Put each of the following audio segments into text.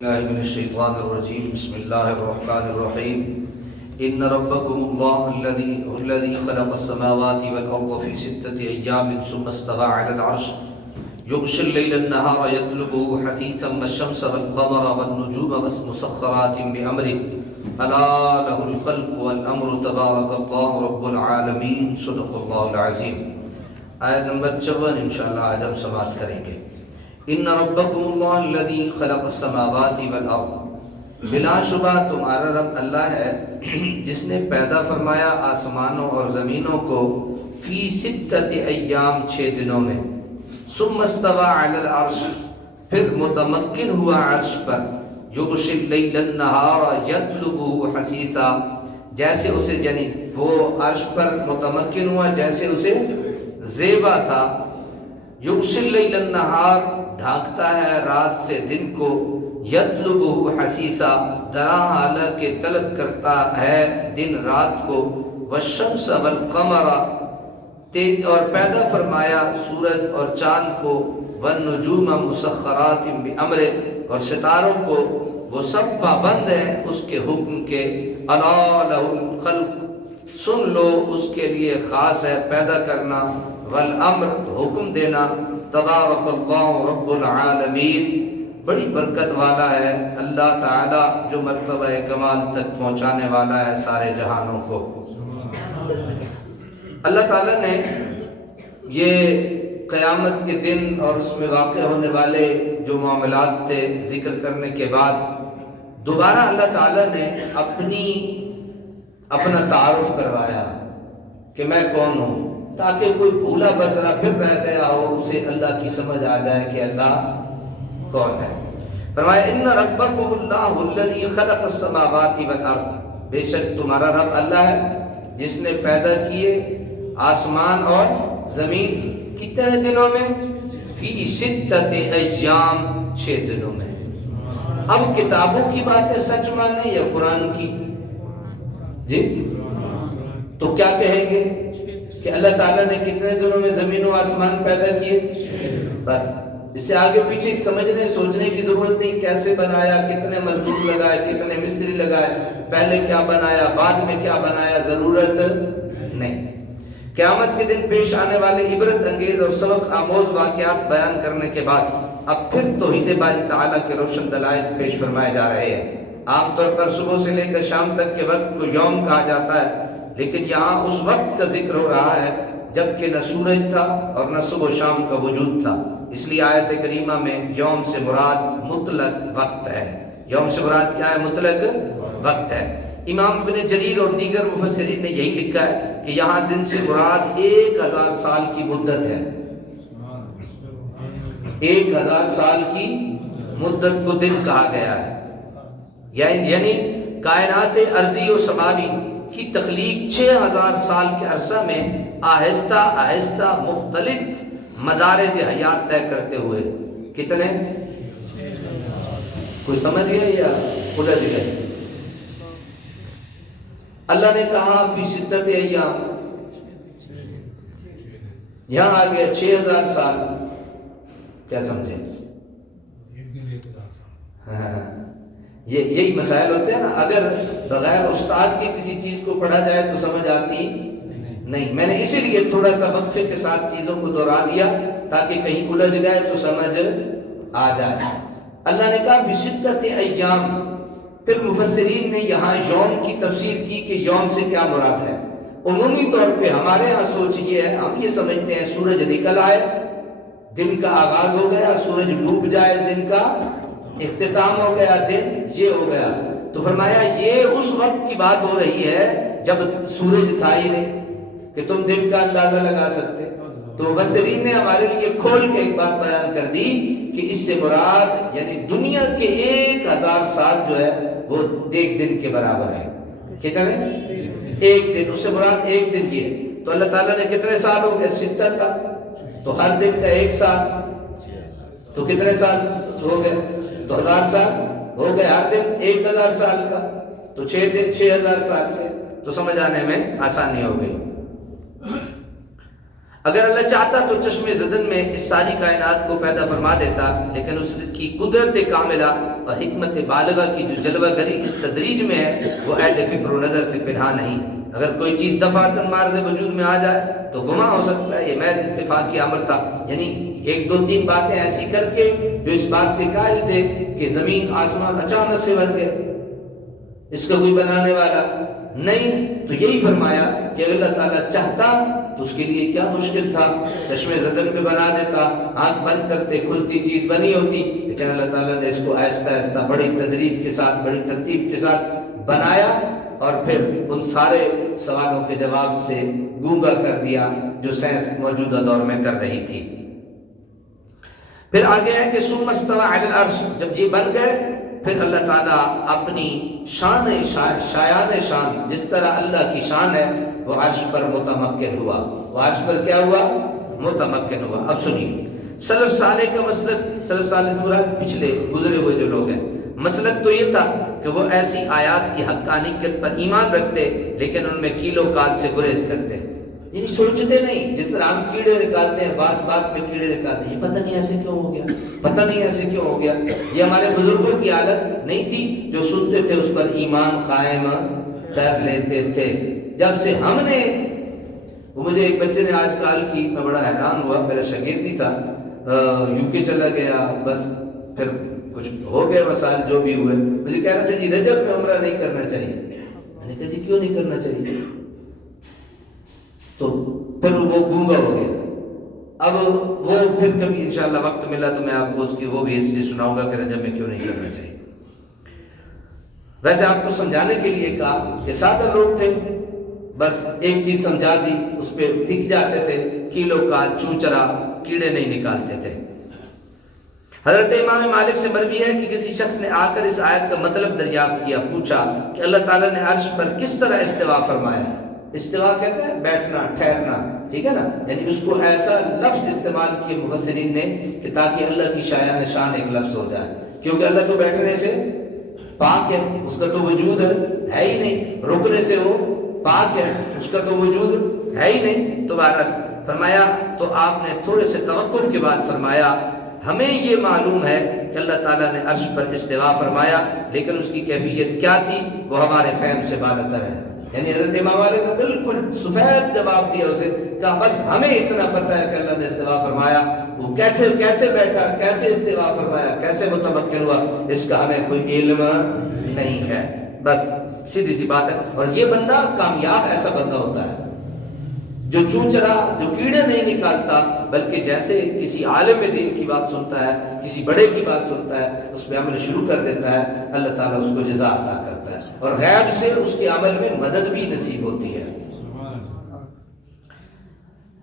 الله من الشيطان الرجيم بسم الله الرحمن الرحيم إن ربكم الله الذي خلق السماوات والأرض في 6 أيام ثم استوى على العرش يغشي الليل النهار يطلبه حثيثا والشمس والقمر والنجوم مسخرات بأمره ألا له الخلق والأمر تبارك الله رب العالمين صدق الله العظيم. آیت نمبر 54 انشاءاللہ آج ہم سماعت کریں گے. ان ربکم اللہ الذی خلق السماوات والارض، بلا شبہ تمہارا رب اللہ ہے جس نے پیدا فرمایا آسمانوں اور زمینوں کو فی 6 ایام 6 دنوں میں. ثم استوى علی العرش، پھر متمکن ہوا عرش پر. یغشی اللیل النہار یطلبہ حثیثا، جیسے اسے یعنی وہ عرش پر متمکن ہوا جیسے اسے زیبا تھا. یغشی اللیل النہار، ڈھانکتا ہے رات سے دن کو. یطلبہ حثیثا، درا حالانکہ طلب کرتا ہے دن رات کو. والشمس والقمر، اور پیدا فرمایا سورج اور چاند کو. والنجوم مسخرات بامرہ، اور ستاروں کو وہ سب پابند ہیں اس کے حکم کے. الا لہ الخلق، سن لو اس کے لیے خاص ہے پیدا کرنا. والامر، حکم دینا. تبارک اللہ رب العالمین، بڑی برکت والا ہے اللہ تعالی جو مرتبہ کمال تک پہنچانے والا ہے سارے جہانوں کو. اللہ تعالی نے یہ قیامت کے دن اور اس میں واقع ہونے والے جو معاملات تھے ذکر کرنے کے بعد دوبارہ اللہ تعالی نے اپنا تعارف کروایا کہ میں کون ہوں، تاکہ کوئی بھولا بسرا پھر رہ گیا ہو اسے اللہ کی سمجھ آ جائے کہ اللہ کون ہے. فرمایا ان ربکم اللہ الذی خلق السماوات والارض، بے شک تمہارا رب اللہ ہے جس نے پیدا کیے آسمان اور زمین. کتنے دنوں میں؟ فی 6 ایام، 6 دنوں میں. اب کتابوں کی بات ہے سچ مانے یا قرآن کی؟ جی تو کیا کہیں گے کہ اللہ تعالیٰ نے کتنے دنوں میں زمین و آسمان پیدا کیے؟ بس اس سے آگے پیچھے سمجھنے سوچنے کی ضرورت نہیں. کیسے بنایا، کتنے مزدور لگائے، کتنے مستری لگائے، پہلے کیا بنایا، بعد میں کیا بنایا، ضرورت نہیں. قیامت کے دن پیش آنے والے عبرت انگیز اور سبق آموز واقعات بیان کرنے کے بعد اب پھر توحید باری تعالیٰ کے روشن دلائل پیش فرمائے جا رہے ہیں. عام طور پر صبح سے لے کر شام تک کے وقت کو یوم کہا جاتا ہے، لیکن یہاں اس وقت کا ذکر ہو رہا ہے جب کہ نہ سورج تھا اور نہ صبح و شام کا وجود تھا. اس لیے آیت کریمہ میں یوم سے مراد مطلق وقت ہے. یوم سے مراد کیا ہے؟ مطلق وقت ہے. امام ابن جریر اور دیگر مفسرین نے یہی لکھا ہے کہ یہاں دن سے مراد 1000 سال کی مدت ہے. 1000 سال کی مدت کو دن کہا گیا ہے. یعنی کائنات ارضی و سماوی کی تخلیق 6000 سال کے عرصہ میں آہستہ آہستہ مختلف مدارج حیات طے کرتے ہوئے. کتنے؟ کوئی سمجھ گیا یا الجھ گئے؟ اللہ نے کہا فی 6 ایام، یہاں آ گیا 6000 سال. کیا سمجھے؟ یہی مسائل ہوتے ہیں نا. اگر بغیر استاد کے کسی چیز کو پڑھا جائے تو سمجھ آتی نہیں. میں نے اسی لیے تھوڑا سا وقفے کے ساتھ چیزوں کو دہرا دیا تاکہ کہیں الجھ گئے تو سمجھ آ جائے. اللہ نے کہا فی 6 ایام. پھر مفسرین نے یہاں یوم کی تفسیر کی کہ یوم سے کیا مراد ہے. عمومی طور پہ ہمارے ہاں سوچ یہ ہے، ہم یہ سمجھتے ہیں سورج نکل آئے دن کا آغاز ہو گیا، سورج ڈوب جائے دن کا اختتام ہو گیا، دن یہ ہو گیا. تو فرمایا یہ اس وقت کی بات ہو رہی ہے جب سورج تھا ہی نہیں کہ تم دن کا اندازہ لگا سکتے. تو مفسرین نے ہمارے لیے کھول کے ایک بات بیان کر دی کہ اس سے مراد یعنی دنیا کے 1000 سال جو ہے وہ ایک دن کے برابر ہے. کتنے؟ ایک دن. اس سے مراد ایک دن یہ. تو اللہ تعالیٰ نے کتنے سال ہو گئے؟ 6 تھا تو ہر دن کا 1 سال، تو کتنے سال ہو گئے؟ 2000 سال ہو گئے. ہر دن 1000 سال کا تو 6 دن 6000 سال کے. تو سمجھ آنے میں آسانی ہو گئی. اگر اللہ چاہتا تو چشم زدن میں اس ساری کائنات کو پیدا فرما دیتا، لیکن اس کی قدرت کاملہ اور حکمت بالغہ کی جو جلوہ گری اس تدریج میں ہے وہ اہل فکر و نظر سے پنہا نہیں۔ اگر کوئی چیز دفعتاً مارز وجود میں آ جائے تو گماں ہو سکتا ہے، یہ محض اتفاقی امر تھا، یعنی ایک دو تین باتیں ایسی کر کے جو اس بات کے قائل تھے کہ زمین آسمان اچانک سے بن گئے، اس کا کوئی بنانے والا نہیں، تو یہی فرمایا کہ اللہ تعالیٰ چاہتا تو اس کے لیے کیا مشکل تھا، چشم زدن پہ بنا دیتا، آنکھ بند کرتے کھلتی چیز بنی ہوتی، لیکن اللہ تعالیٰ نے اس کو آہستہ آہستہ بڑی تدریج کے ساتھ بڑی ترتیب کے ساتھ بنایا، اور پھر ان سارے سوالوں کے جواب سے گونگا کر دیا جو سائنس موجودہ دور میں کر رہی تھی۔ پھر آگے ہے کہ ثم استوى علی العرش، جب یہ بن گئے پھر اللہ تعالیٰ اپنی شان شان جس طرح اللہ کی شان ہے وہ عرش پر متمکن ہوا، وہ عرش پر کیا ہوا؟ متمکن ہوا۔ اب سنیے سلف صالح کا مسلک، سلف صالح سے مراد پچھلے گزرے ہوئے جو لوگ ہیں، مسلک تو یہ تھا کہ وہ ایسی آیات کی حقانیت پر ایمان رکھتے لیکن ان میں کیل و کال سے گریز کرتے، یعنی سوچتے نہیں، جس طرح ہم کیڑے نکالتے ہیں، بات بات میں کیڑے نکالتے ہیں، یہ پتہ نہیں ایسے کیوں ہو گیا، پتہ نہیں ایسے کیوں ہو گیا۔ یہ ہمارے بزرگوں کی عادت نہیں تھی جو سنتے تھے اس پر ایمان قائم کر لیتے تھے۔ جب سے ہم نے، وہ مجھے ایک بچے نے آج کل کی، میں بڑا حیران ہوا، میرا شاگرد ہی تھا، یو کے چلا گیا، بس پھر کچھ ہو گئے مسائل جو بھی ہوئے، مجھے کہہ رہا تھا جی رجب میں عمرہ نہیں کرنا چاہیے۔ میں نے کہا جی کیوں نہیں کرنا چاہیے؟ تو پھر وہ گونگا ہو گیا۔ اب وہ پھر کبھی انشاءاللہ وقت ملا تو میں آپ کو اس کی وہ بھی ہسٹری سناؤں گا کہ رجب میں کیوں نہیں کرنا چاہیے۔ ویسے آپ کو سمجھانے کے لیے کہا کہ سادہ لوگ تھے، بس ایک چیز سمجھا دی، اس پہ ٹک جاتے تھے، کیلو کال چوچرا کیڑے نہیں نکالتے تھے۔ حضرت امام مالک سے مروی ہے کہ کسی شخص نے آ کر اس آیت کا مطلب دریافت کیا، پوچھا کہ اللہ تعالیٰ نے عرش پر کس طرح استوا فرمایا ہے؟ استوا کہتے ہیں بیٹھنا، ٹھہرنا، ٹھیک ہے نا، یعنی اس کو ایسا لفظ استعمال کیے مفسرین نے کہ تاکہ اللہ کی شایان شان ایک لفظ ہو جائے، کیونکہ اللہ تو بیٹھنے سے پاک ہے، اس کا تو وجود ہے ہی نہیں، رکنے سے وہ پاک ہے، اس کا تو وجود ہے ہی نہیں۔ تو بہرحال فرمایا، تو آپ نے تھوڑے سے توقف کے بعد فرمایا ہمیں یہ معلوم ہے کہ اللہ تعالیٰ نے عرش پر استوا فرمایا، لیکن اس کی کیفیت کیا تھی وہ ہمارے فہم سے بالاتر ہے۔ یعنی حضرت امام مالک نے بالکل سفید جواب دیا، اسے کہا بس ہمیں اتنا پتہ ہے کہ اللہ نے استوا فرمایا، وہ کیسے بیٹھا، کیسے استوا فرمایا، کیسے متمکن ہوا، اس کا ہمیں کوئی علم نہیں ہے، بس سیدھی سی بات ہے۔ اور یہ بندہ کامیاب ایسا بندہ ہوتا ہے جو چوچرا، جو کیڑے نہیں نکالتا، بلکہ جیسے کسی عالم دین کی بات سنتا ہے، کسی بڑے کی بات سنتا ہے، اس پہ عمل شروع کر دیتا ہے، اللہ تعالیٰ اس کو جزا عطا کرتا ہے، اور غیب سے اس کے عمل میں مدد بھی نصیب ہوتی ہے۔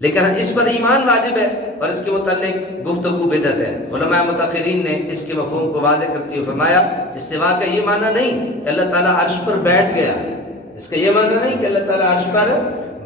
لیکن اس پر ایمان واجب ہے، اور اس کے متعلق گفتگو بدعت ہے۔ علماء متاخرین نے اس کے مفہوم کو واضح کرتے ہوئے فرمایا استوا کا یہ معنی نہیں کہ اللہ تعالیٰ عرش پر بیٹھ گیا، اس کا یہ معنی نہیں کہ اللہ تعالیٰ عرش پر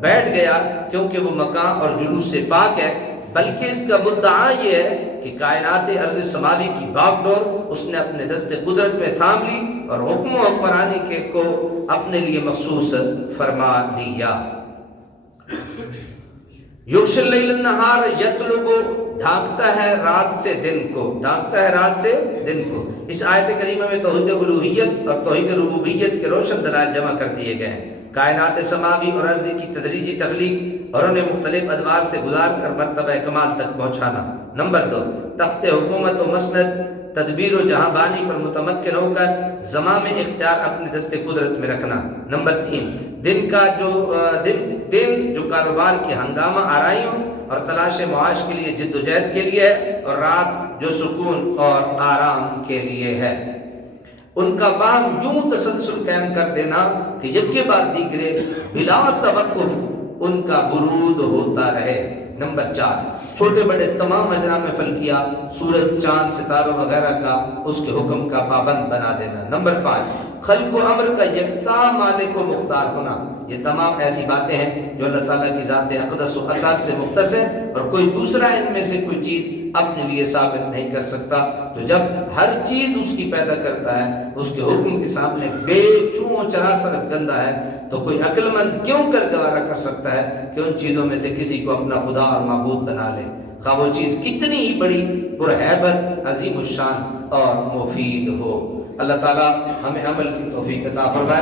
بیٹھ گیا کیونکہ وہ مکان اور جلوس سے پاک ہے، بلکہ اس کا مدعا یہ ہے کہ کائنات ارض سماوی کی باغ ڈور اس نے اپنے دست قدرت میں تھام لی اور حکم و حکمرانی کے کو اپنے لیے مخصوص فرما لیا۔ یغشی اللیل النہار یطلب، ڈھانکتا ہے رات سے دن کو، ڈھانکتا ہے رات سے دن کو۔ اس آیت کریمہ میں توحید الوہیت اور توحید ربوبیت کے روشن دلائل جمع کر دیے گئے ہیں۔ کائنات سماوی اور ارضی کی تدریجی تخلیق اور انہیں مختلف ادوار سے گزار کر مرتبہ کمال تک پہنچانا۔ نمبر 2، تخت حکومت و مسند، تدبیر و جہاں بانی پر متمکن ہو کر زمان میں اختیار اپنے دست قدرت میں رکھنا۔ نمبر 3، دن جو کاروبار کی ہنگامہ آرائیوں اور تلاش معاش کے لیے جد و جہد کے لیے ہے، اور رات جو سکون اور آرام کے لیے ہے۔ ان کا کام یوں تسلسل قائم کر دینا کہ یک کے بعد دیگرے بلا توقف ان کا ورود ہوتا رہے۔ نمبر 4، چھوٹے بڑے تمام اجرام فلکیہ، سورج، چاند، ستاروں وغیرہ کا اس کے حکم کا پابند بنا دینا۔ نمبر 5، خلق و امر کا یکتا مالک و مختار ہونا۔ یہ تمام ایسی باتیں ہیں جو اللہ تعالیٰ کی ذات اقدس و اطاعت سے مختص ہے، اور کوئی دوسرا ان میں سے کوئی چیز اپنے لیے ثابت نہیں کر سکتا۔ تو جب ہر چیز اس کی پیدا کرتا ہے، اس کے حکم کے سامنے بے چوں چرا صرف گندہ ہے، تو کوئی عقل مند کیوں کر گوارا کر سکتا ہے کہ ان چیزوں میں سے کسی کو اپنا خدا اور معبود بنا لے، خواہ وہ چیز کتنی ہی بڑی پرہیبت، عظیم الشان اور مفید ہو۔ اللہ تعالی ہمیں عمل کی توفیق عطا فرمائے۔